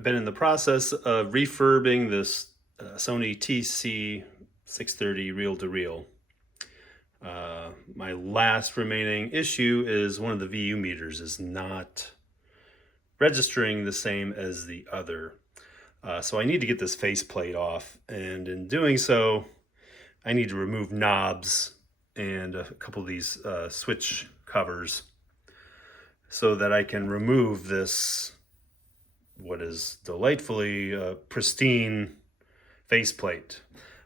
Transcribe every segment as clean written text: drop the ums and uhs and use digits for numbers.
I've been in the process of refurbing this Sony TC 630 reel-to-reel. My last remaining issue is one of the VU meters is not registering the same as the other. So I need to get this faceplate off, and in doing so, I need to remove knobs and a couple of these switch covers so that I can remove this what is delightfully pristine faceplate.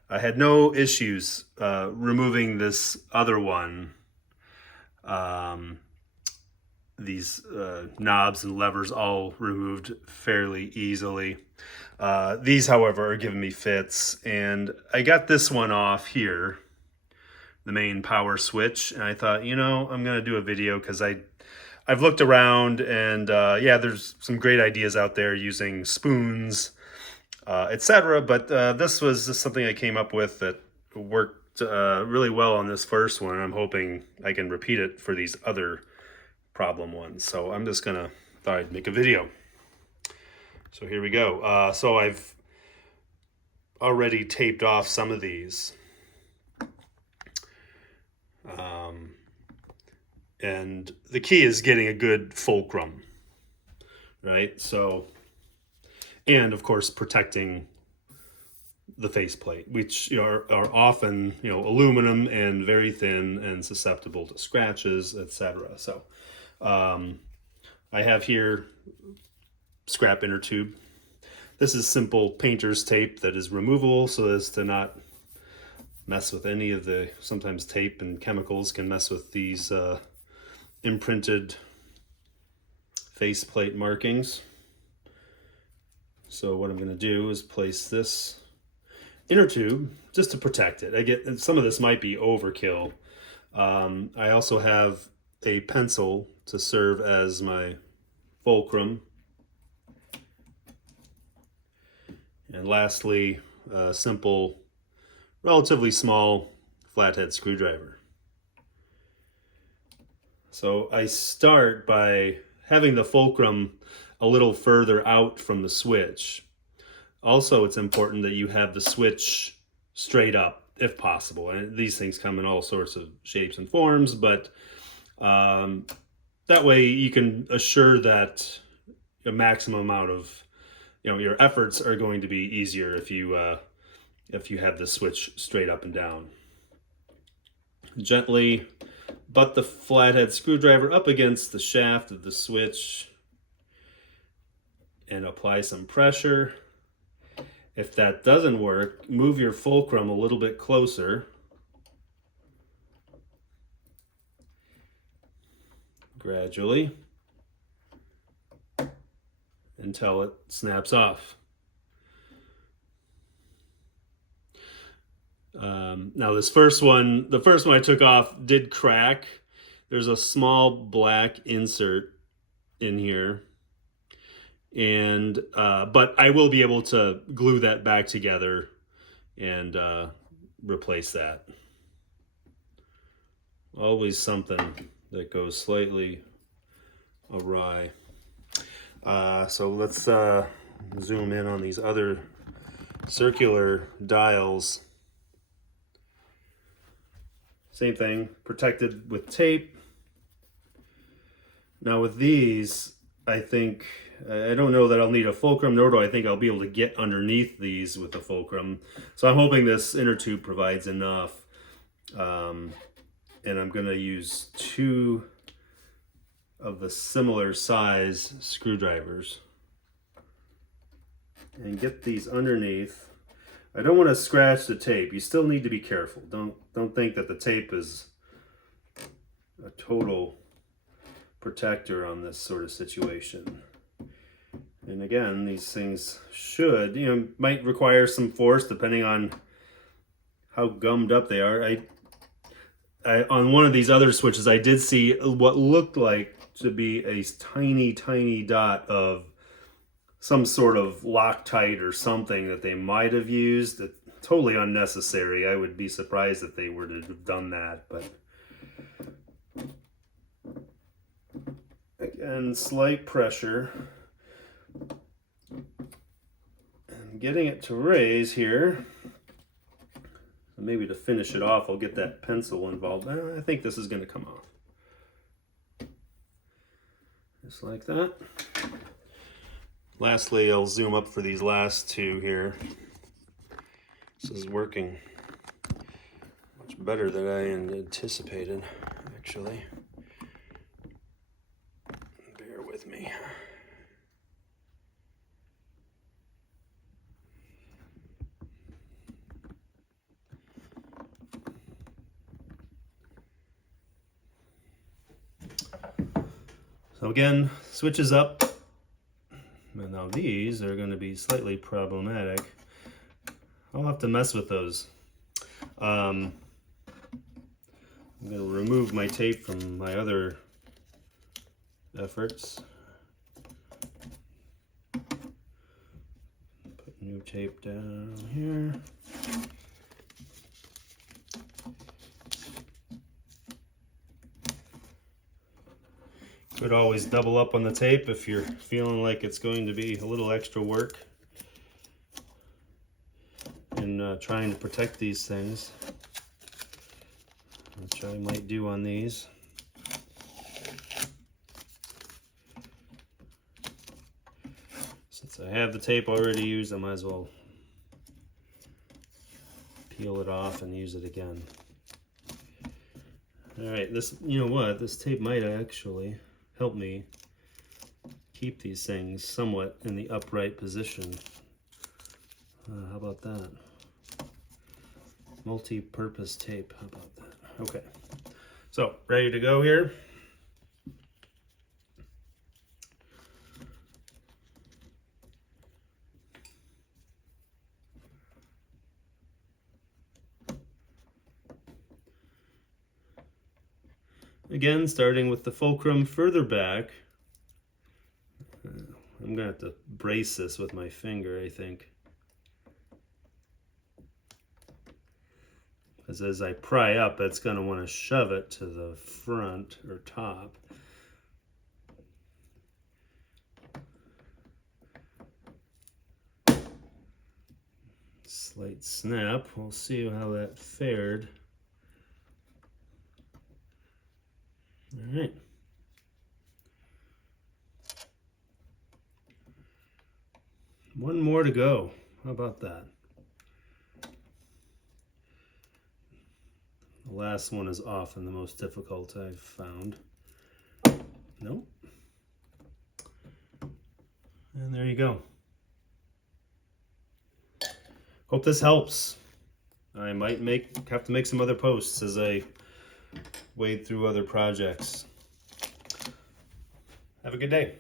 I had no issues removing this other one. These knobs and levers all removed fairly easily. These, however, are giving me fits, and I got this one off here, the main power switch, and I thought, you know, I'm gonna do a video because I've looked around, and yeah, there's some great ideas out there using spoons, etc. But this was just something I came up with that worked really well on this first one. I'm hoping I can repeat it for these other problem ones. So I'm just gonna thought I'd make a video. So here we go. So I've already taped off some of these. And the key is getting a good fulcrum, right? So, and of course, protecting the faceplate, which are often, aluminum and very thin and susceptible to scratches, etc. So, I have here scrap inner tube. This is simple painter's tape that is removable so as to not mess with any of the, sometimes tape and chemicals can mess with these imprinted faceplate markings. So what I'm going to do is place this inner tube just to protect it. I get some of this might be overkill. I also have a pencil to serve as my fulcrum. And lastly, a simple, relatively small flathead screwdriver. So I start by having the fulcrum a little further out from the switch. Also, it's important that you have the switch straight up if possible. And these things come in all sorts of shapes and forms, but that way you can assure that a maximum amount of, your efforts are going to be easier if you have the switch straight up and down. Gently butt the flathead screwdriver up against the shaft of the switch and apply some pressure. If that doesn't work, move your fulcrum a little bit closer. Gradually until it snaps off. Now this first one, the first one I took off did crack. There's a small black insert in here, and but I will be able to glue that back together and replace that. Always something that goes slightly awry. So let's zoom in on these other circular dials. Same thing, protected with tape. Now with these, I think, I don't know that I'll need a fulcrum, nor do I think I'll be able to get underneath these with the fulcrum. So I'm hoping this inner tube provides enough. And I'm gonna use 2 of the similar size screwdrivers and get these underneath. I don't want to scratch the tape. You still need to be careful. Don't think that the tape is a total protector on this sort of situation. And again, these things should, might require some force depending on how gummed up they are. I on one of these other switches, I did see what looked like to be a tiny dot of some sort of Loctite or something that they might have used. It's totally unnecessary. I would be surprised if they were to have done that, but again, slight pressure. getting it to raise here. Maybe to finish it off, I'll get that pencil involved. I think this is going to come off. Just like that. Lastly, I'll zoom up for these last two here. This is working much better than I anticipated, actually. Bear with me. So again, switches up. And now these are going to be slightly problematic. I'll have to mess with those. I'm going to remove my tape from my other efforts. Put new tape down here. Could always double up on the tape if you're feeling like it's going to be a little extra work in trying to protect these things, which I might do on these. Since I have the tape already used, I might as well peel it off and use it again. All right, this, you know what, this tape might actually help me keep these things somewhat in the upright position. How about that? Multi-purpose tape, how about that? Okay, so ready to go here. Again, starting with the fulcrum further back. I'm gonna have to brace this with my finger, I think. Because as I pry up, it's gonna want to shove it to the front or top. Slight snap, we'll see how that fared. All right. One more to go. How about that? The last one is often the most difficult I've found. Nope. And there you go. Hope this helps. I might have to make some other posts as I wade through other projects. Have a good day.